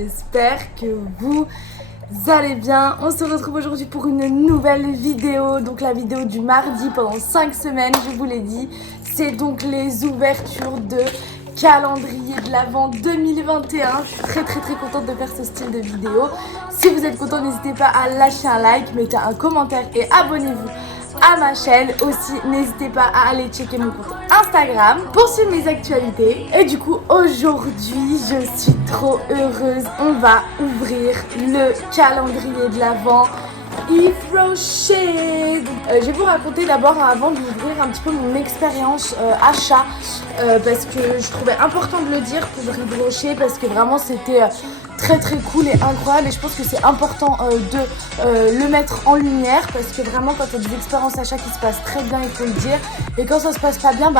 j'espère que vous allez bien. On se retrouve aujourd'hui pour une nouvelle vidéo, donc la vidéo du mardi pendant 5 semaines, je vous l'ai dit. C'est donc les ouvertures de calendrier de l'Avent 2021. Je suis très contente de faire ce style de vidéo. Si vous êtes content, n'hésitez pas à lâcher un like, mettez un commentaire et abonnez-vous à ma chaîne. Aussi, n'hésitez pas à aller checker mon compte Instagram pour suivre mes actualités. Et du coup, aujourd'hui, je suis trop heureuse. On va ouvrir le calendrier de l'Avent Yves Rocher. Je vais vous raconter d'abord, avant d'ouvrir un petit peu mon expérience achat, parce que je trouvais important de le dire pour Yves Rocher, parce que vraiment c'était très cool et incroyable, et je pense que c'est important de le mettre en lumière, parce que vraiment quand il y a des expériences achats qui se passent très bien, il faut le dire, et quand ça se passe pas bien,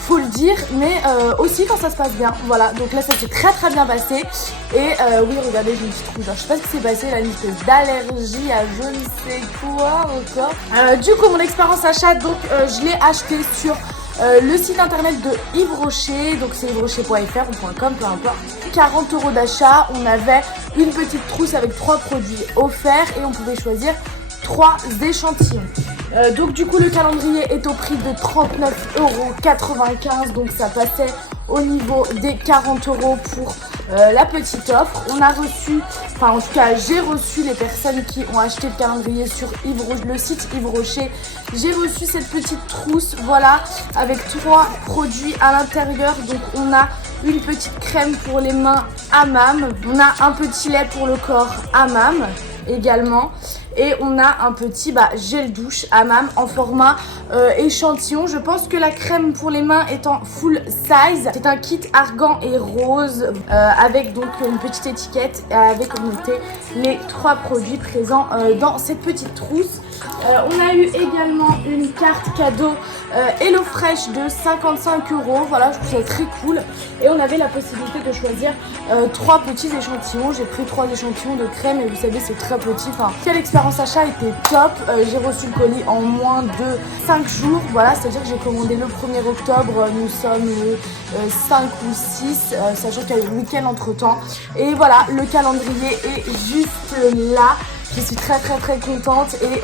faut le dire, mais aussi quand ça se passe bien. Voilà, donc là ça s'est très bien passé. Et oui, regardez, j'ai une petite rouge. Je sais pas ce qui s'est passé, là, une espèce d'allergie à je ne sais quoi encore. Du coup, mon expérience achat, donc je l'ai acheté sur le site internet de Yves Rocher, donc c'est yvesrocher.fr ou .com, peu importe. 40 € d'achat, on avait une petite trousse avec 3 produits offerts et on pouvait choisir 3 échantillons. Donc du coup le calendrier est au prix de 39,95 €, donc ça passait au niveau des 40 € pour la petite offre. On a reçu, enfin en tout cas j'ai reçu, les personnes qui ont acheté le calendrier sur le site Yves Rocher, j'ai reçu cette petite trousse, voilà, avec 3 produits à l'intérieur. Donc on a une petite crème pour les mains Hammam, on a un petit lait pour le corps Hammam également, et on a un petit gel douche Hammam en format échantillon. Je pense que la crème pour les mains est en full size. C'est un kit argan et rose avec donc une petite étiquette avec noté les 3 produits présents dans cette petite trousse. On a eu également une carte cadeau HelloFresh de 55 €. Voilà, je trouve ça très cool. Et on avait la possibilité de choisir 3 petits échantillons. J'ai pris 3 échantillons de crème et vous savez, c'est très petit. Enfin, l'expérience achat était top. J'ai reçu le colis en moins de 5 jours. Voilà, c'est-à-dire que j'ai commandé le 1er octobre. Nous sommes le 5 ou 6, sachant qu'il y a eu le week-end entre temps. Et voilà, le calendrier est juste là. Je suis très contente et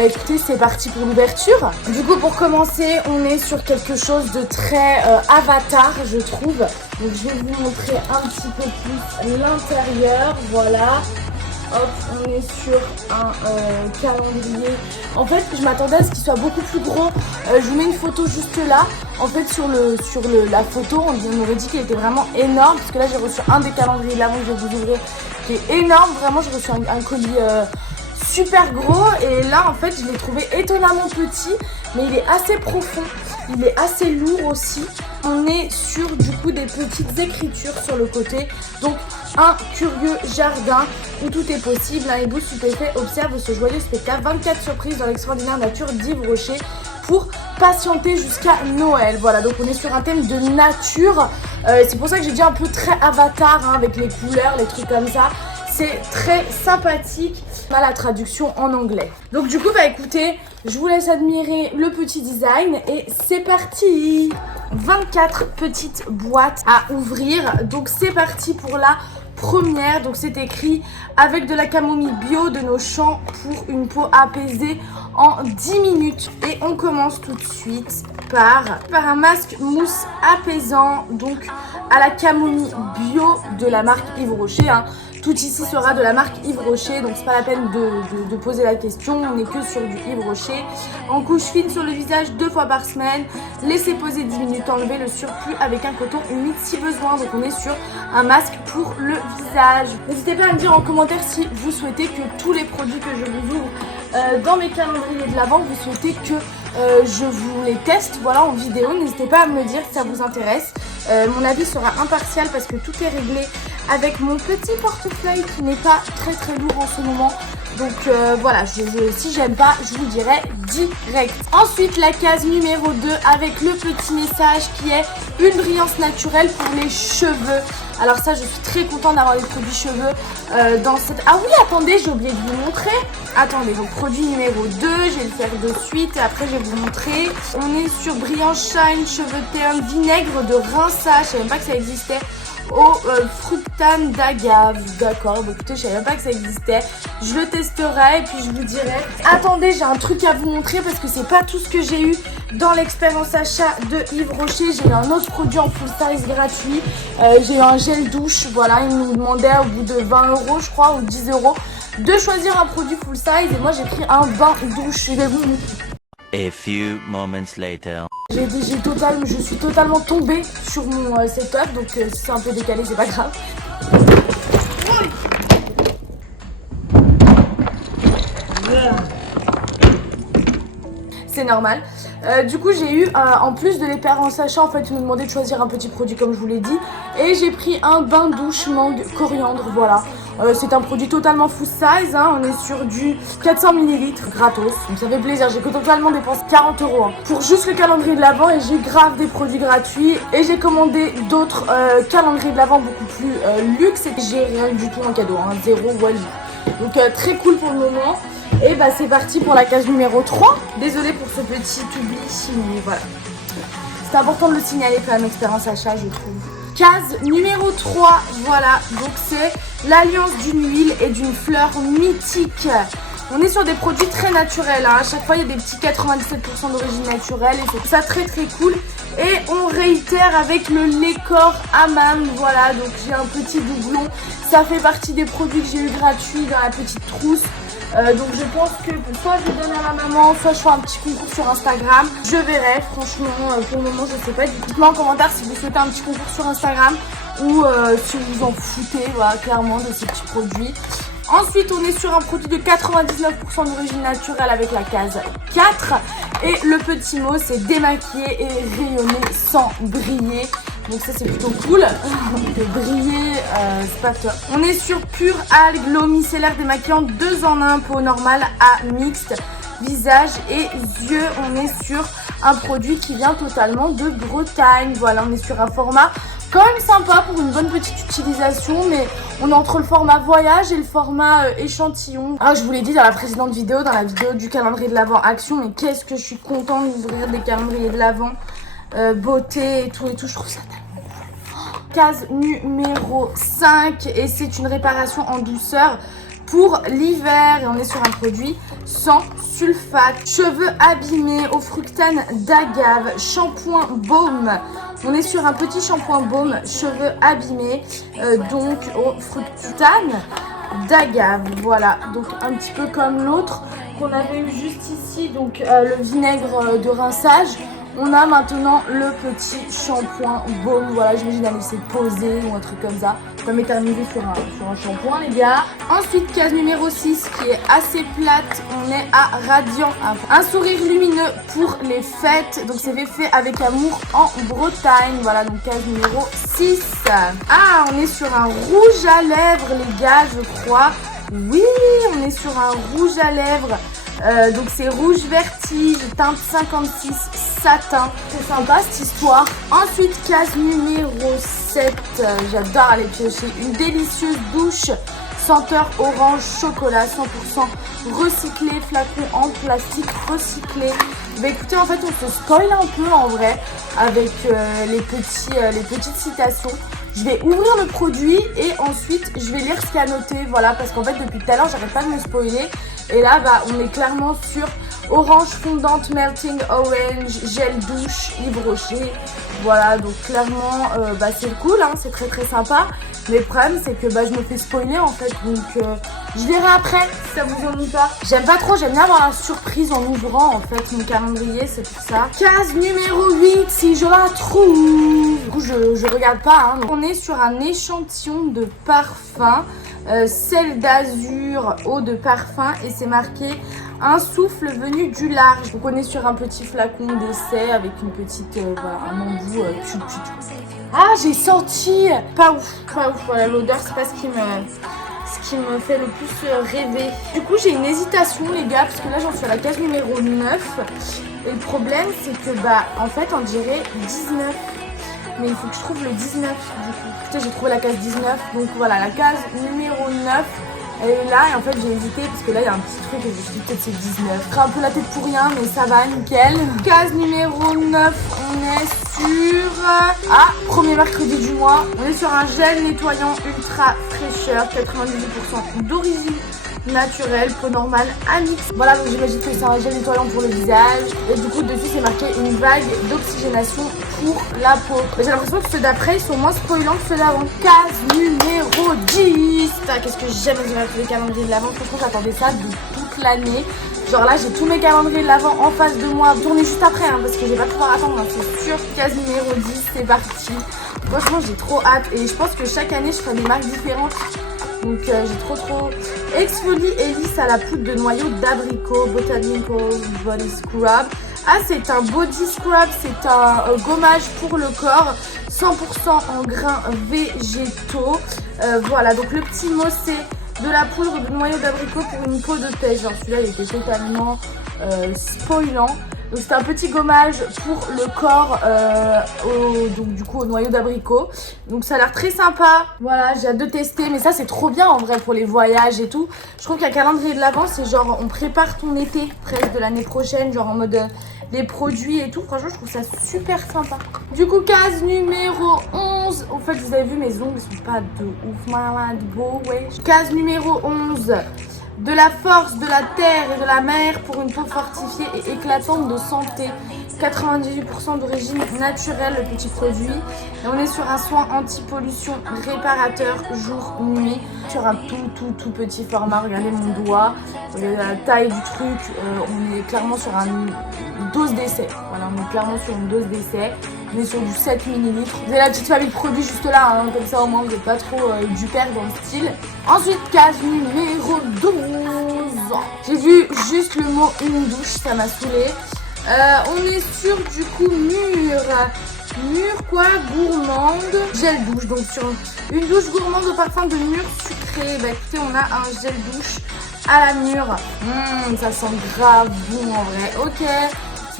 écoutez, c'est parti pour l'ouverture. Du coup, pour commencer, on est sur quelque chose de très avatar, je trouve. Donc je vais vous montrer un petit peu plus l'intérieur, voilà. Hop, on est sur un calendrier. En fait, je m'attendais à ce qu'il soit beaucoup plus gros. Je vous mets une photo juste là. En fait, sur la photo, on m'aurait dit qu'il était vraiment énorme. Parce que là, j'ai reçu un des calendriers de l'Avent que je vais vous ouvrir, qui est énorme. Vraiment, j'ai reçu un colis super gros. Et là, en fait, je l'ai trouvé étonnamment petit. Mais il est assez profond. Il est assez lourd aussi. On est sur du coup des petites écritures sur le côté. Donc un curieux jardin où tout est possible. Un hibou stupéfait observe ce joyeux spectacle. 24 surprises dans l'extraordinaire nature d'Yves Rocher pour patienter jusqu'à Noël. Voilà, donc on est sur un thème de nature. C'est pour ça que j'ai dit un peu très avatar, hein, avec les couleurs, les trucs comme ça. C'est très sympathique. On a la traduction en anglais. Donc du coup, écoutez, je vous laisse admirer le petit design et c'est parti. 24 petites boîtes à ouvrir. Donc c'est parti pour la première. Donc c'est écrit avec de la camomille bio de nos champs pour une peau apaisée en 10 minutes. Et on commence tout de suite par un masque mousse apaisant, donc à la camomille bio de la marque Yves Rocher, hein. Tout ici sera de la marque Yves Rocher, donc c'est pas la peine de poser la question, on n'est que sur du Yves Rocher. En couche fine sur le visage 2 fois par semaine, laissez poser 10 minutes, enlevez le surplus avec un coton humide si besoin. Donc on est sur un masque pour le visage. N'hésitez pas à me dire en commentaire si vous souhaitez que tous les produits que je vous ouvre dans mes calendriers de l'Avent, vous souhaitez que je vous les teste, voilà, en vidéo. N'hésitez pas à me le dire si ça vous intéresse. Mon avis sera impartial parce que tout est réglé avec mon petit portefeuille qui n'est pas très lourd en ce moment. Donc voilà, si j'aime pas, je vous dirai direct. Ensuite, la case numéro 2 avec le petit message qui est une brillance naturelle pour les cheveux. Alors ça, je suis très contente d'avoir des produits cheveux dans cette... Ah oui, attendez, j'ai oublié de vous montrer. Attendez, donc produit numéro 2, je vais le faire de suite et après je vais vous montrer. On est sur Brillant Shine, cheveux ternes, vinaigre de rinçage, je savais même pas que ça existait. au fructane d'agave. D'accord, bah écoutez, je savais même pas que ça existait. Je le testerai et puis je vous dirai. Attendez, j'ai un truc à vous montrer parce que c'est pas tout ce que j'ai eu dans l'expérience achat de Yves Rocher. J'ai eu un autre produit en full size gratuit. J'ai eu un gel douche. Voilà, il nous demandait au bout de 20 euros, je crois, ou 10 euros, de choisir un produit full size. Et moi, j'ai pris un bain douche. Je vais vous montrer. A few moments later. Je suis totalement tombée sur mon setup, donc si c'est un peu décalé, c'est pas grave. C'est normal. Du coup, j'ai eu, en plus de l'expérience achat, en fait, ils nous demandaient de choisir un petit produit comme je vous l'ai dit. Et j'ai pris un bain douche mangue coriandre, voilà. C'est un produit totalement full size, hein. On est sur du 400 ml gratos. Donc ça fait plaisir, j'ai totalement dépensé 40 euros hein, pour juste le calendrier de l'Avent et j'ai grave des produits gratuits. Et j'ai commandé d'autres calendriers de l'Avent beaucoup plus luxe et j'ai rien du tout en cadeau, hein, zéro Wally. Donc très cool pour le moment. Et bah c'est parti pour la case numéro 3. Désolée pour ce petit oubli, mais voilà. C'est important de le signaler quand même, expérience achat, je trouve. Case numéro 3, voilà, donc c'est l'alliance d'une huile et d'une fleur mythique. On est sur des produits très naturels, hein. À chaque fois il y a des petits 97% d'origine naturelle et c'est ça très très cool. Et on réitère avec le lait corps hammam, voilà, donc j'ai un petit doublon. Ça fait partie des produits que j'ai eu gratuits dans la petite trousse. Donc je pense que soit je donne à ma maman, soit je fais un petit concours sur Instagram. Je verrai, franchement, pour le moment je sais pas. Dites-moi en commentaire si vous souhaitez un petit concours sur Instagram ou si vous en foutez, voilà, clairement, de ces petits produits. Ensuite, on est sur un produit de 99% d'origine naturelle avec la case 4. Et le petit mot, c'est démaquiller et rayonner sans briller. Donc ça, c'est plutôt cool. De briller, c'est pas top. On est sur pure algue, l'eau micellaire démaquillante, 2 en 1, peau normale à mixte, visage et yeux. On est sur un produit qui vient totalement de Bretagne. Voilà, on est sur un format quand même sympa pour une bonne petite utilisation, mais on est entre le format voyage et le format échantillon. Ah, je vous l'ai dit dans la précédente vidéo, dans la vidéo du calendrier de l'Avent Action, mais qu'est-ce que je suis contente d'ouvrir des calendriers de l'Avent, beauté et tout, je trouve ça tellement cool. Case numéro 5, et c'est une réparation en douceur pour l'hiver, et on est sur un produit sans sulfate. Cheveux abîmés au fructane d'agave, shampoing baume. On est sur un petit shampoing baume, cheveux abîmés, donc au fructane d'agave. Voilà, donc un petit peu comme l'autre qu'on avait eu juste ici, donc le vinaigre de rinçage. On a maintenant le petit shampoing baume. Voilà, j'imagine à laisser poser ou un truc comme ça. Comme m'éterniser sur un shampoing, les gars. Ensuite, case numéro 6 qui est assez plate. On est à Radiant. Un sourire lumineux pour les fêtes. Donc, c'est fait avec amour en Bretagne. Voilà, donc case numéro 6. Ah, on est sur un rouge à lèvres, les gars, je crois. Oui, on est sur un rouge à lèvres. Donc c'est rouge vertige, teinte 56 satin. C'est sympa cette histoire. Ensuite, case numéro 7. J'adore aller piocher. Une délicieuse douche senteur orange chocolat 100% recyclé, flacon en plastique recyclé. Bah écoutez, en fait on se spoil un peu en vrai avec les petites citations. Je vais ouvrir le produit et ensuite je vais lire ce qu'il y a noté, voilà, parce qu'en fait depuis tout à l'heure j'arrête pas de me spoiler. Et là bah on est clairement sur orange fondante, melting orange, gel douche, Yves Rocher. Voilà, donc clairement bah c'est cool, hein, c'est très sympa. Mais le problème c'est que bah je me fais spoiler en fait, donc je verrai après si ça vous ennuie pas. J'aime pas trop, j'aime bien avoir la surprise en ouvrant en fait mon calendrier, c'est pour ça. Case numéro 8, si je la trouve. Du coup je regarde pas, hein. Donc, on est sur un échantillon de parfum, sel d'azur, eau de parfum, et c'est marqué un souffle venu du large. Donc on est sur un petit flacon d'essai avec une petite, voilà, un embout Ah, j'ai senti, pas ouf, voilà, l'odeur c'est pas ce qui me fait le plus rêver. Du coup j'ai une hésitation les gars, parce que là j'en suis à la case numéro 9. Et le problème c'est que bah en fait on dirait 19. Mais il faut que je trouve le 19 du coup. Putain, j'ai trouvé la case 19. Donc voilà, la case numéro 9. Elle est là et en fait j'ai hésité parce que là il y a un petit truc et je me suis dit peut-être c'est 19. Je un peu la tête pour rien mais ça va, nickel. Case numéro 9, on est sur... premier mercredi du mois. On est sur un gel nettoyant ultra fraîcheur, 98% d'origine naturelle, peau normale, Amix. Voilà, donc j'imagine que c'est un gel nettoyant pour le visage. Et du coup dessus c'est marqué une vague d'oxygénation pour la peau. J'ai l'impression que ceux d'après ils sont moins spoilants que ceux d'avant. Case numéro 10. Putain, qu'est-ce que j'aime les calendriers de l'avant. Franchement j'attendais ça de toute l'année. Genre là j'ai tous mes calendriers de l'avant en face de moi. Tournez juste après hein, parce que j'ai pas pouvoir attendre, hein, c'est sûr. Case numéro 10, c'est parti. Franchement j'ai trop hâte et je pense que chaque année je ferai des marques différentes. Donc j'ai trop Exfolie Elise à la poudre de noyau d'abricot, Botanical Body Scrub. C'est un body scrub, c'est un gommage pour le corps, 100% en grains végétaux. Voilà, donc le petit mot c'est de la poudre de noyau d'abricot pour une peau de pêche. Genre celui-là il était totalement spoilant. Donc c'est un petit gommage pour le corps, donc du coup au noyau d'abricot. Donc ça a l'air très sympa. Voilà, j'ai hâte de tester. Mais ça c'est trop bien en vrai pour les voyages et tout. Je trouve qu'un calendrier de l'avant c'est genre on prépare ton été presque de l'année prochaine. Genre en mode les produits et tout. Franchement je trouve ça super sympa. Du coup case numéro 11. En fait vous avez vu mes ongles ils sont pas de ouf malade beau ouais. Case numéro 11. De la force, de la terre et de la mer pour une peau fortifiée et éclatante de santé. 98% d'origine naturelle, le petit produit. Et on est sur un soin anti-pollution réparateur jour-nuit. Sur un tout petit format. Regardez mon doigt. Regardez la taille du truc. On est clairement sur une dose d'essai. Voilà, on est clairement sur une dose d'essai. On est sur du 7 ml. Vous avez la petite famille de produits juste là, hein, comme ça au moins vous n'êtes pas trop du père dans le style. Ensuite, case numéro 12. J'ai vu juste le mot une douche, ça m'a saoulé. On est sur du coup mûr quoi, gourmande, gel douche. Donc sur une douche gourmande au parfum de mûr sucré. Bah écoutez, on a un gel douche à la mûre. Ça sent grave bon en vrai. Ok.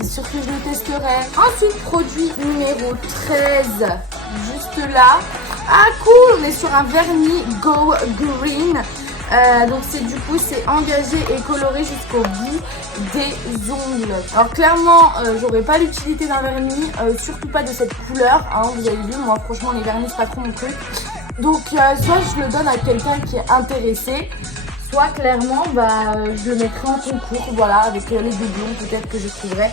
C'est sûr que je le testerai. Ensuite, produit numéro 13. Juste là. Cool. On est sur un vernis Go Green. Donc c'est engagé et coloré jusqu'au bout des ongles. Alors clairement, j'aurais pas l'utilité d'un vernis. Surtout pas de cette couleur. Hein, vous avez vu, moi franchement les vernis c'est pas trop mon truc. Donc soit je le donne à quelqu'un qui est intéressé. Soit clairement, je le mettrai en concours, voilà, avec les doublons, peut-être que je trouverai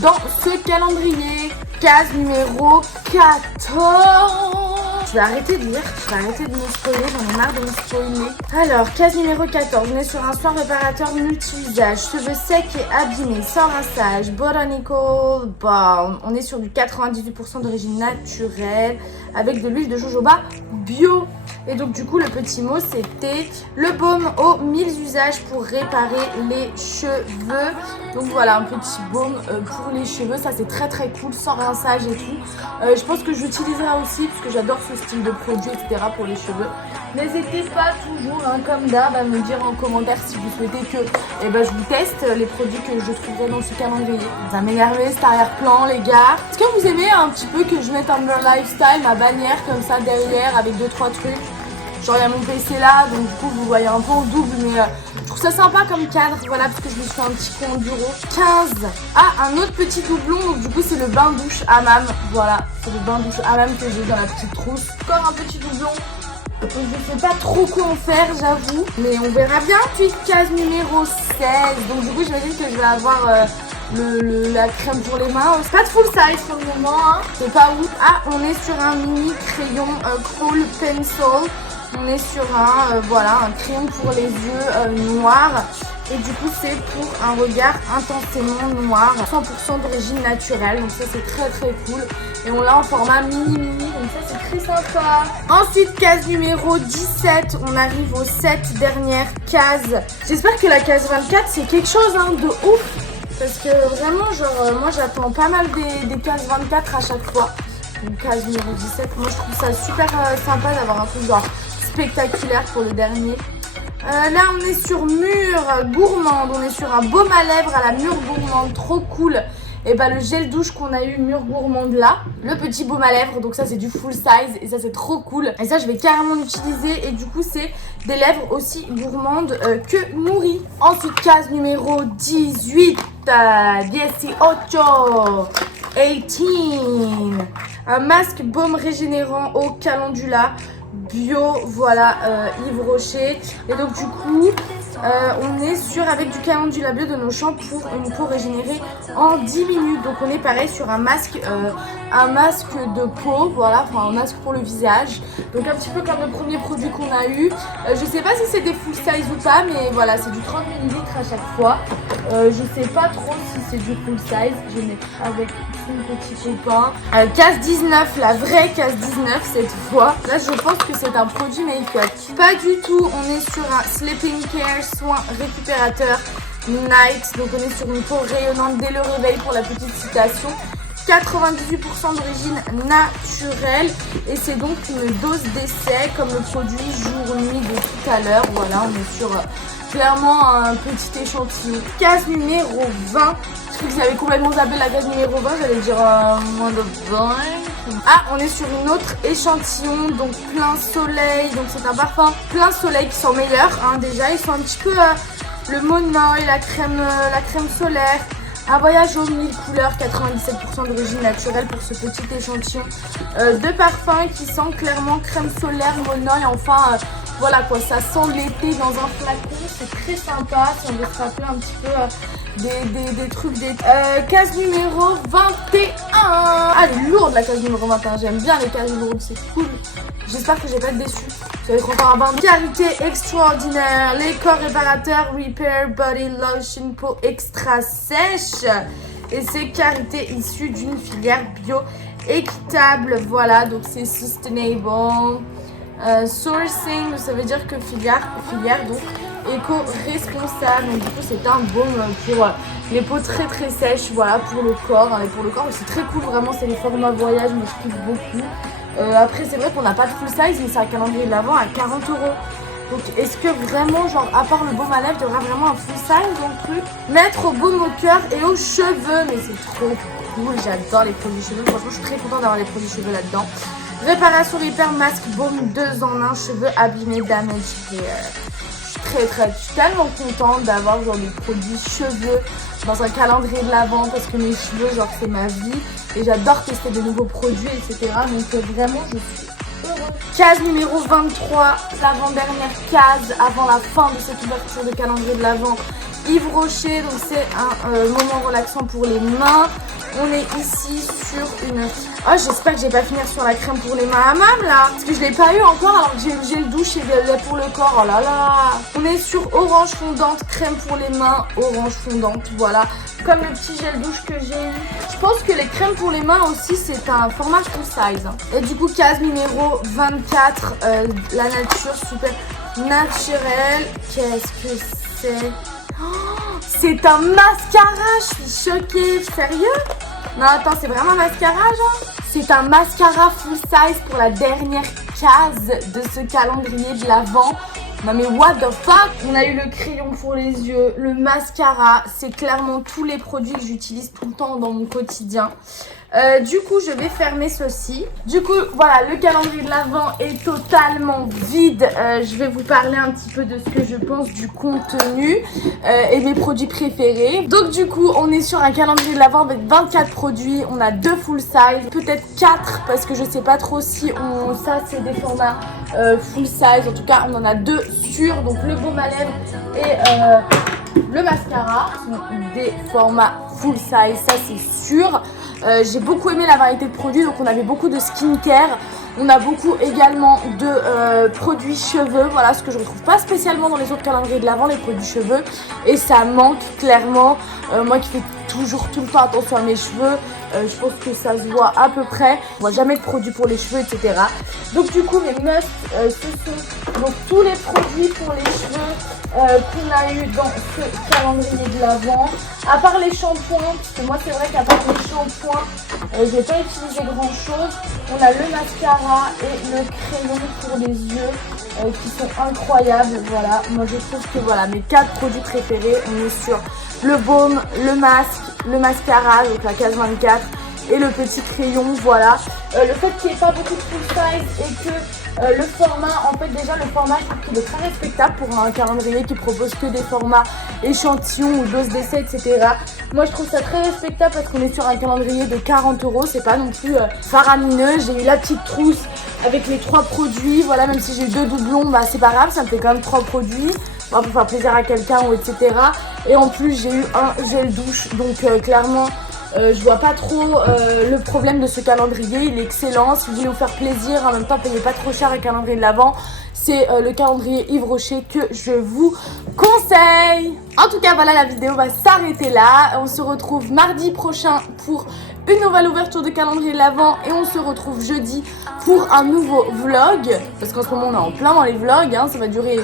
dans ce calendrier. Case numéro 14. Je vais arrêter de lire, je vais arrêter de me spoiler, j'en ai marre de me spoiler. Alors, case numéro 14, on est sur un soin réparateur multi-usage, cheveux secs et abîmés, sans rinçage, Botanical Balm. On est sur du 98% d'origine naturelle, avec de l'huile de jojoba bio. Et donc du coup le petit mot c'était le baume aux 1000 usages pour réparer les cheveux. Donc voilà un petit baume pour les cheveux, ça c'est très cool, sans rinçage et tout. Je pense que j'utiliserai aussi parce que j'adore ce style de produit etc pour les cheveux. N'hésitez pas toujours comme d'hab à me dire en commentaire si vous souhaitez que je vous teste les produits que je trouverai dans ce calendrier. Ça m'énervait cet arrière-plan les gars. Est-ce que vous aimez un petit peu que je mette Amber Lifestyle, ma bannière comme ça derrière avec 2-3 trucs? Genre il y a mon PC là, donc du coup vous voyez un peu en double, mais je trouve ça sympa comme cadre, voilà, parce que je me suis fait un petit coin au bureau. 15. Un autre petit doublon, donc du coup c'est le bain douche hammam, voilà, c'est le bain douche hammam que j'ai dans la petite trousse. Encore un petit doublon, donc je sais pas trop quoi en faire j'avoue, mais on verra bien. Puis case numéro 16, donc du coup j'imagine que je vais avoir la crème pour les mains. C'est pas de full size pour le moment, hein. C'est pas ouf. On est sur un mini crayon Crawl Pencil. On est sur un crayon pour les yeux noirs. Et du coup c'est pour un regard intensément noir, 100% d'origine naturelle. Donc ça c'est très cool. Et on l'a en format mini, donc ça c'est très sympa. Ensuite case numéro 17, on arrive aux 7 dernières cases. J'espère que la case 24 c'est quelque chose de ouf. Parce que vraiment moi j'attends pas mal des cases 24 à chaque fois. Donc case numéro 17, moi je trouve ça super sympa d'avoir un truc genre spectaculaire pour le dernier. Là on est sur mûre gourmande, on est sur un baume à lèvres à la mûre gourmande, trop cool. et bah le gel douche qu'on a eu Mûre Gourmande là, le petit baume à lèvres, donc ça c'est du full size et ça c'est trop cool. Et ça je vais carrément l'utiliser et du coup c'est des lèvres aussi gourmandes que nourries. Ensuite case numéro 18, 18, un masque baume régénérant au calendula bio, voilà, Yves Rocher. Et donc du coup on est sur avec du calendula bio de nos champs pour une peau régénérée en 10 minutes. Donc on est pareil sur un masque de peau, voilà, enfin un masque pour le visage. Donc un petit peu comme le premier produit qu'on a eu. Je sais pas si c'est des full size ou pas, mais voilà, c'est du 30 ml à chaque fois. Je sais pas trop si c'est du full size. Je vais mettre avec son petit copain. Case 19, la vraie case 19 cette fois. Là je pense que c'est un produit make-up. Pas du tout, on est sur un Sleeping Care soin récupérateur night. Donc on est sur une peau rayonnante dès le réveil pour la petite citation. 98% d'origine naturelle et c'est donc une dose d'essai comme le produit jour-nuit de tout à l'heure. Voilà, on est sur clairement un petit échantillon. Case numéro 20. Je trouve que j'avais complètement zappé la case numéro 20, j'allais dire moins de 20. Ah, on est sur une autre échantillon, donc plein soleil. Donc c'est un parfum plein soleil qui sent meilleur. Hein, déjà, ils sont un petit peu le monoï, la crème solaire. Un voyage aux 1000 couleurs, 97% d'origine naturelle pour ce petit échantillon de parfum qui sent clairement crème solaire, monoï. Enfin, voilà quoi, ça sent l'été dans un flacon, c'est très sympa. Si on veut se rappeler un petit peu des trucs d'été. Case numéro 21. Ah, elle est lourde la case numéro 21, j'aime bien les cases lourdes, c'est cool. J'espère que j'ai pas été déçue. Ça va être encore un bain de qualité extraordinaire. Les corps réparateurs Repair Body Lotion peau extra sèche. Et c'est karité issu d'une filière bio équitable. Voilà, donc c'est sustainable. Sourcing, ça veut dire que filière donc éco-responsable. Donc du coup c'est un baume pour les peaux très très sèches. Voilà, pour le corps. Hein, et pour le corps c'est très cool, vraiment c'est les formats voyage, mais je kiffe beaucoup. Après c'est vrai qu'on n'a pas de full size, mais c'est un calendrier de l'Avent à 40 €. Donc est-ce que vraiment, genre à part le baume à lèvres, il y aura vraiment un full size dans le truc? Mettre au baume au cœur et aux cheveux, mais c'est trop cool, j'adore les produits cheveux, franchement je suis très contente d'avoir les produits cheveux là-dedans. Réparation hyper masque baume 2 en 1, cheveux abîmés damage hair. Je suis tellement contente d'avoir genre des produits cheveux dans un calendrier de l'Avent parce que mes cheveux genre c'est ma vie et j'adore tester de nouveaux produits etc. Donc vraiment je suis heureuse. Case numéro 23, l'avant-dernière case avant la fin de cette ouverture de calendrier de l'Avent. Yves Rocher, donc c'est un moment relaxant pour les mains. On est ici sur une... Oh, j'espère que je vais pas finir sur la crème pour les mains à mam là. Parce que je l'ai pas eu encore alors que j'ai le gel douche et le lait pour le corps. Oh là là. On est sur orange fondante, crème pour les mains, orange fondante. Voilà. Comme le petit gel douche que j'ai eu. Je pense que les crèmes pour les mains aussi c'est un format full size. Et du coup, case numéro 24, la nature super naturelle. Qu'est-ce que c'est? Oh, c'est un mascara, je suis choquée. Sérieux? Non, attends, c'est vraiment un mascara, genre? C'est un mascara full size pour la dernière case de ce calendrier de l'Avent. Non mais what the fuck? On a eu le crayon pour les yeux, le mascara. C'est clairement tous les produits que j'utilise tout le temps dans mon quotidien. Du coup, je vais fermer ceci. Du coup, voilà, le calendrier de l'Avent est totalement vide. Je vais vous parler un petit peu de ce que je pense du contenu et mes produits préférés. Donc du coup, on est sur un calendrier de l'Avent avec 24 produits. On a 2 full size, peut-être 4 parce que je sais pas trop si ça c'est des formats full size. En tout cas, on en a 2 sûrs. Donc le baume à lèvres et le mascara sont des formats full size, ça c'est sûr. J'ai beaucoup aimé la variété de produits, donc on avait beaucoup de skincare. On a beaucoup également de produits cheveux, voilà, ce que je retrouve pas spécialement dans les autres calendriers de l'Avent, les produits cheveux. Et ça manque clairement, moi qui fais toujours tout le temps attention à mes cheveux, je pense que ça se voit à peu près. On voit jamais de produits pour les cheveux, etc. Donc du coup, mes must, ce sont donc tous les produits pour les cheveux qu'on a eu dans ce calendrier de l'Avent. À part les shampoings, parce que moi c'est vrai qu'à part les shampoings, j'ai pas utilisé grand chose. On a le mascara et le crayon pour les yeux. qui sont incroyables. Voilà, moi je trouve que voilà, mes 4 produits préférés, on est sur le baume, le masque, le mascara, donc la case 24 et le petit crayon. Voilà, le fait qu'il n'y ait pas beaucoup de full size et que le format, en fait déjà le format, je trouve qu'il est très respectable pour un calendrier qui propose que des formats échantillons ou doses d'essai, etc. Moi je trouve ça très respectable parce qu'on est sur un calendrier de 40 €, c'est pas non plus faramineux. J'ai eu la petite trousse avec les 3 produits, voilà, même si j'ai eu 2 doublons, bah c'est pas grave, ça me fait quand même 3 produits. Pour faire plaisir à quelqu'un ou etc. Et en plus j'ai eu un gel douche, donc clairement je vois pas trop le problème de ce calendrier. Il est excellent. Si vous voulez vous faire plaisir, en même temps payez pas trop cher un calendrier de l'Avent, c'est le calendrier Yves Rocher que je vous conseille. En tout cas voilà, la vidéo va s'arrêter là. On se retrouve mardi prochain pour une nouvelle ouverture de calendrier de l'Avent et on se retrouve jeudi pour un nouveau vlog, parce qu'en ce moment on est en plein dans les vlogs, hein, ça va durer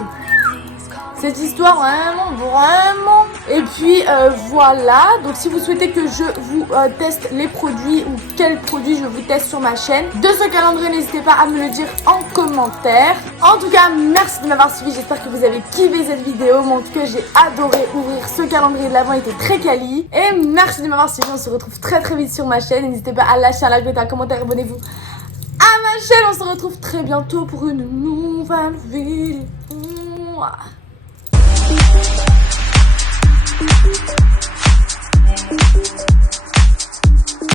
cette histoire vraiment. Et puis voilà, donc si vous souhaitez que je vous teste les produits ou quels produits je vous teste sur ma chaîne de ce calendrier, n'hésitez pas à me le dire en commentaire. En tout cas, merci de m'avoir suivi, j'espère que vous avez kiffé cette vidéo. Moi en tout cas j'ai adoré ouvrir ce calendrier de l'Avent, il était très quali. Et merci de m'avoir suivi, on se retrouve très vite sur ma chaîne. N'hésitez pas à lâcher un like, mettre un commentaire, abonnez-vous à ma chaîne. On se retrouve très bientôt pour une nouvelle vidéo.